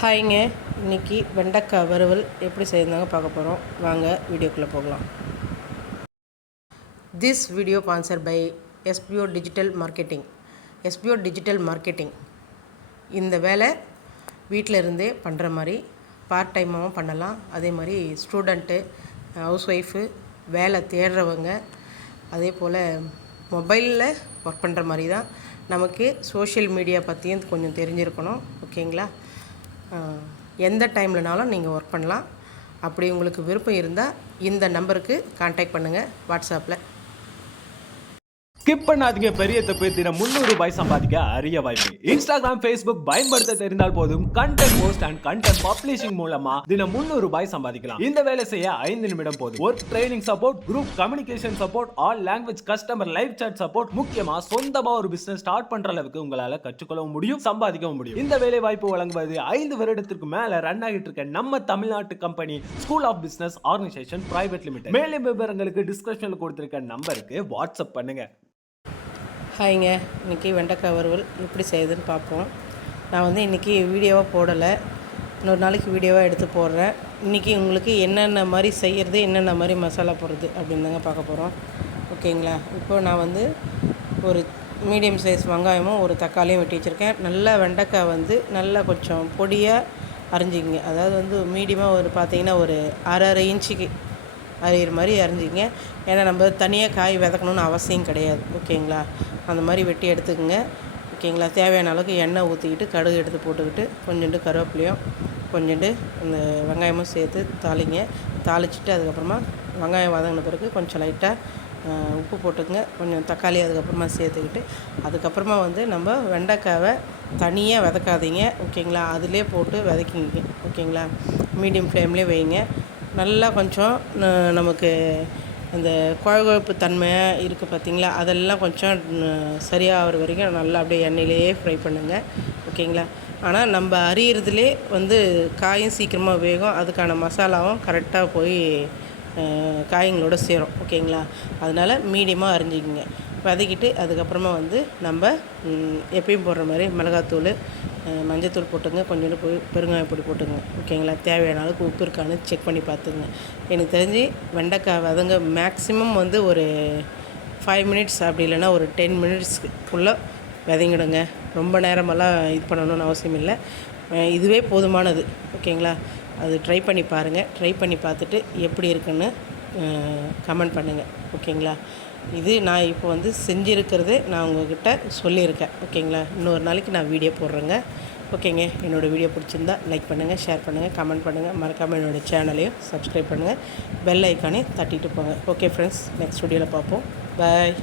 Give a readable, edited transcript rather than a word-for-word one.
ஹாய்ங்க. இன்றைக்கி வெண்டைக்காய் வறுவல் எப்படி செய்யறதாங்க பார்க்க போகிறோம். வாங்க வீடியோக்குள்ளே போகலாம். This video sponsor by SPO digital marketing. SPO digital marketing இந்த வேலை வீட்டில் இருந்தே பண்ணுற மாதிரி பார்ட் டைமாகவும் பண்ணலாம். அதே மாதிரி ஸ்டூடெண்ட்டு, ஹவுஸ் ஒய்ஃபு, வேலை தேடுறவங்க, அதே போல் மொபைலில் ஒர்க் பண்ணுற மாதிரி தான். நமக்கு சோஷியல் மீடியா பற்றியும் கொஞ்சம் தெரிஞ்சிருக்கணும். ஓகேங்களா? எந்த டைம்லனாலும் நீங்கள் ஒர்க் பண்ணலாம். அப்படி உங்களுக்கு விருப்பம் இருந்தால் இந்த நம்பருக்கு கான்டாக்ட் பண்ணுங்கள் வாட்ஸ்அப்பில். ஸ்கிப் பண்ணாதீங்க. பெரிய தப்பு. தினம் 300 ரூபாய் சம்பாதிக்க அரிய வாய்ப்பு. இன்ஸ்டாகிராம், ஃபேஸ்புக் பயன்படுத்த தெரிந்தால் போதும். Content post and content publishing மூலமா தினம் 300 ரூபாய் சம்பாதிக்கலாம். இந்த வேலை செய்ய 5 நிமிடம் போதும். Work training support, group communication support, all language customer live chat support, முக்கியமா சொந்தமா ஒரு பிசினஸ் ஸ்டார்ட் பண்ற அளவுக்கு உங்களால கற்றுக்கொள்ளவும் முடியும், சம்பாதிக்கவும் முடியும். இந்த வேலை வாய்ப்பு வழங்குவது 5 வருடத்திற்கு மேல ரன் ஆகிட்டு இருக்க நம்ம தமிழ்நாட்டு company school of business organisation private limited. மேலும் விவரங்களுக்கு டிஸ்கிரிப்ஷன்ல கொடுத்திருக்க நம்பருக்கு வாட்ஸ்அப் பண்ணுங்க. ஹாய்ங்க. இன்றைக்கி வெண்டைக்காய் வறுவல் எப்படி செய்யுதுன்னு பார்ப்போம். நான் இன்றைக்கி வீடியோவாக போடலை, இன்னொரு நாளைக்கு வீடியோவாக எடுத்து போடுறேன். இன்றைக்கி உங்களுக்கு என்னென்ன மாதிரி செய்கிறது, என்னென்ன மாதிரி மசாலா போடுறது அப்படின்னு தாங்க பார்க்க போகிறோம். ஓகேங்களா? இப்போது நான் ஒரு மீடியம் சைஸ் வெங்காயமும் ஒரு தக்காளியும் வெட்டி வச்சுருக்கேன். நல்லா வெண்டைக்காய் நல்லா கொஞ்சம் பொடியாக அரிஞ்சிங்க. அதாவது மீடியமாக பார்த்தீங்கன்னா ஒரு அரை இன்ச்சுக்கு அரியிற மாதிரி அரிஞ்சிங்க. ஏன்னா நம்ம தனியாக காய் விதக்கணுன்னு அவசியம் கிடையாது. ஓகேங்களா? அந்த மாதிரி வெட்டி எடுத்துக்கோங்க. ஓகேங்களா? தேவையான அளவுக்கு எண்ணெய் ஊற்றிக்கிட்டு கடுகு எடுத்து போட்டுக்கிட்டு கொஞ்சோண்டு கருவேப்பிலையும் கொஞ்சோண்டு இந்த வெங்காயமும் சேர்த்து தாளிங்க. தாளிச்சிட்டு அதுக்கப்புறமா வெங்காயம் வதங்கின பிறகு கொஞ்சம் லைட்டாக உப்பு போட்டுக்கங்க. கொஞ்சம் தக்காளி அதுக்கப்புறமா சேர்த்துக்கிட்டு அதுக்கப்புறமா நம்ம வெண்டைக்காவை தனியாக விதக்காதீங்க. ஓகேங்களா? அதிலே போட்டு விதக்கிங்க. ஓகேங்களா? மீடியம் ஃப்ளேம்லேயே வைங்க. நல்லா கொஞ்சம் நமக்கு அந்த குழகுழப்பு தன்மையாக இருக்குது பார்த்திங்களா, அதெல்லாம் கொஞ்சம் சரியாகிற வரைக்கும் நல்லா அப்படியே எண்ணெயிலேயே ஃப்ரை பண்ணுங்கள். ஓகேங்களா? ஆனால் நம்ம அரியிறதுலே காயும் சீக்கிரமாக வேகும். அதுக்கான மசாலாவும் கரெக்டாக போய் காய்களோட சேரும். ஓகேங்களா? அதனால் மீடியமாக அரிஞ்சிக்கிங்க. வதக்கிட்டு அதுக்கப்புறமா நம்ம எப்பயும் போடுற மாதிரி மிளகாத்தூள், மஞ்சத்தூள் போட்டுங்க. கொஞ்சோண்டு பெருங்காயம் பொடி போட்டுங்க. ஓகேங்களா? தேவையான அளவுக்கு உப்பு இருக்கான்னு செக் பண்ணி பார்த்துங்க. எனக்கு தெரிஞ்சு வெண்டைக்காய் வதங்க மேக்ஸிமம் ஒரு 5 மினிட்ஸ், அப்படி இல்லைன்னா ஒரு 10 மினிட்ஸ்க்குள்ளே விதங்கிடுங்க. ரொம்ப நேரமெல்லாம் இது பண்ணணும்னு அவசியம் இல்லை. இதுவே போதுமானது. ஓகேங்களா? அது ட்ரை பண்ணி பாருங்கள். ட்ரை பண்ணி பார்த்துட்டு எப்படி இருக்குன்னு கமெண்ட் பண்ணுங்கள். ஓகேங்களா? இது நான் இப்போ செஞ்சுருக்கிறது நான் உங்கள்கிட்ட சொல்லியிருக்கேன். ஓகேங்களா? இன்னொரு நாளைக்கு நான் வீடியோ போடுறேங்க. ஓகேங்க. என்னோடய வீடியோ பிடிச்சிருந்தா லைக் பண்ணுங்கள், ஷேர் பண்ணுங்கள், கமெண்ட் பண்ணுங்கள். மறக்காமல் என்னோடய சேனலையும் சப்ஸ்கிரைப் பண்ணுங்கள். பெல் ஐக்கானே தட்டிட்டு போங்க. ஓகே ஃப்ரெண்ட்ஸ், நெக்ஸ்ட் வீடியோவில் பார்ப்போம். பாய்.